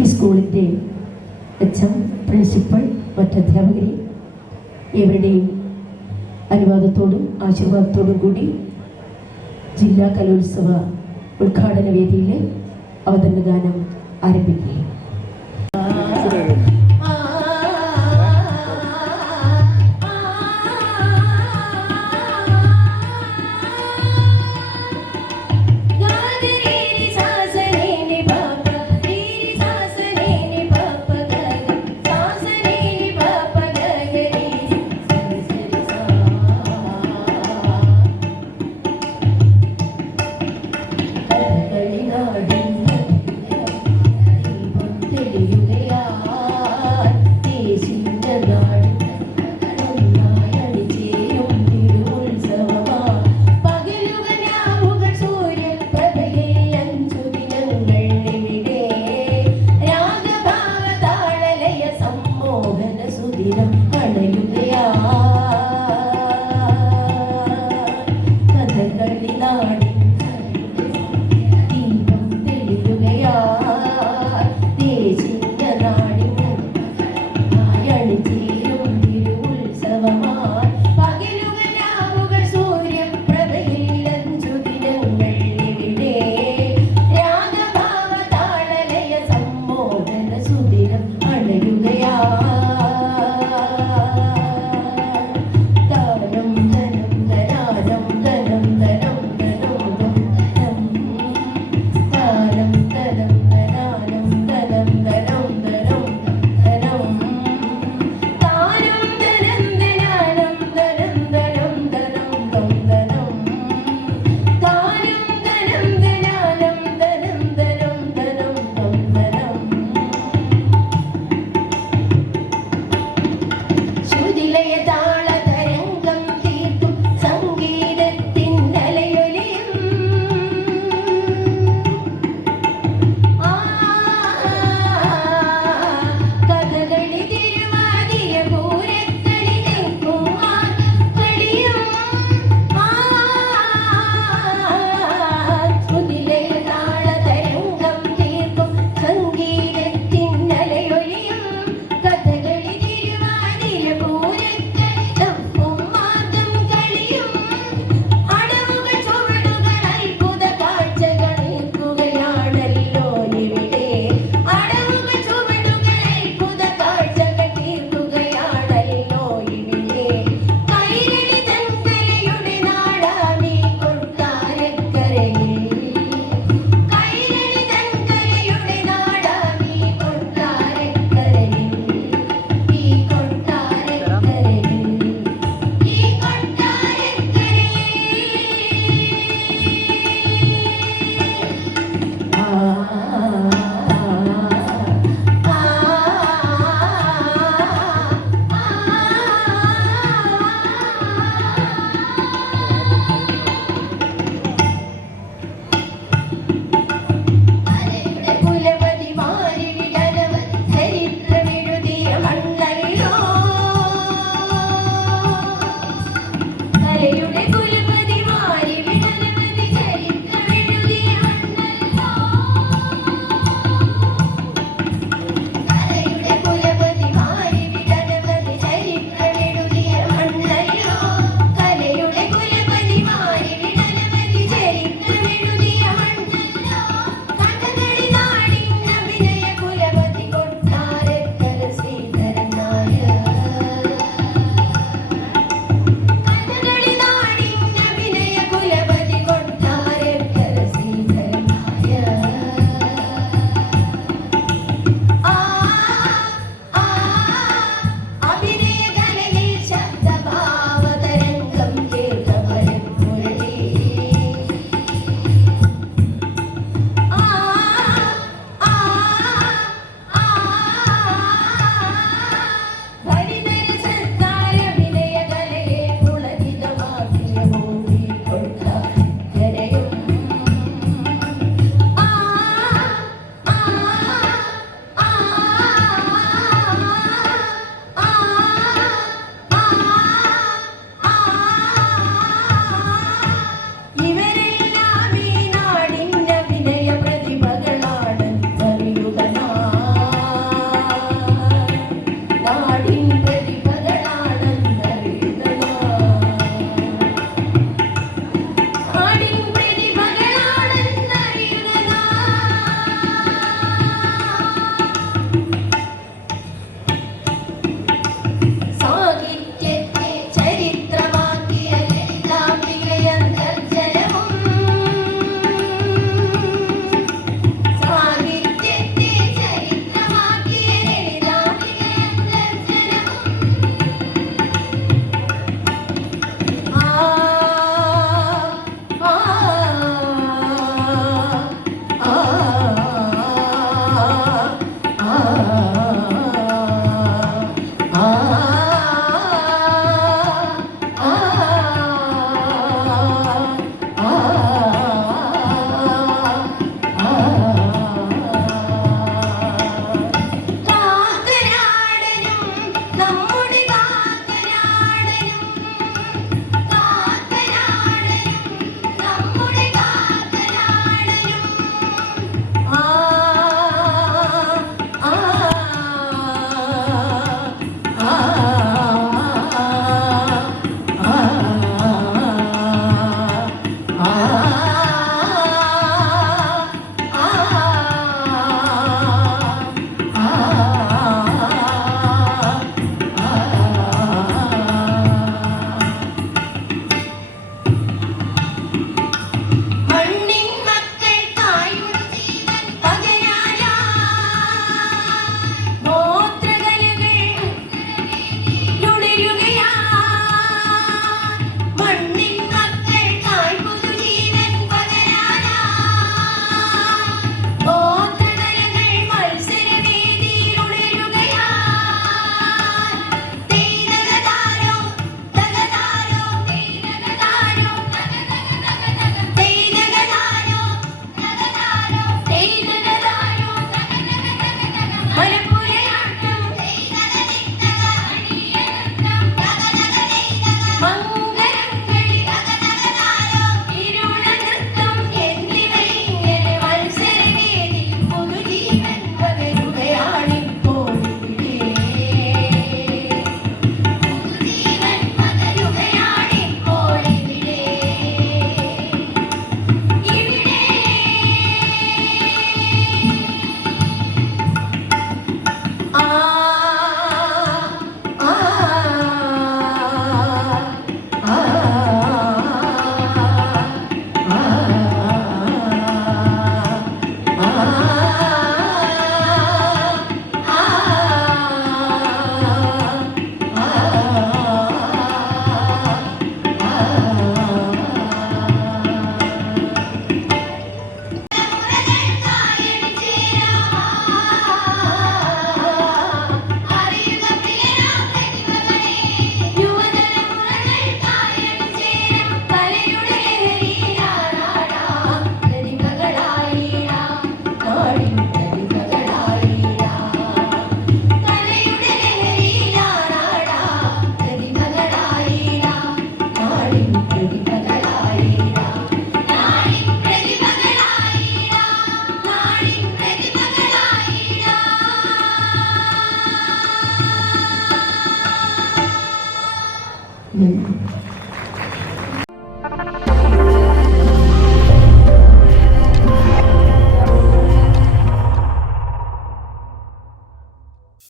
ഈ സ്കൂളിന്റെ H M principal മറ്റധ്യാപകരെ ഇവരുടെയും അനുവാദത്തോടും ആശീർവാദത്തോടും കൂടി ജില്ലാ കലോത്സവ ഉദ്ഘാടന വേദിയിലെ അവതരണ ഗാനം ആരംഭിക്കുകയും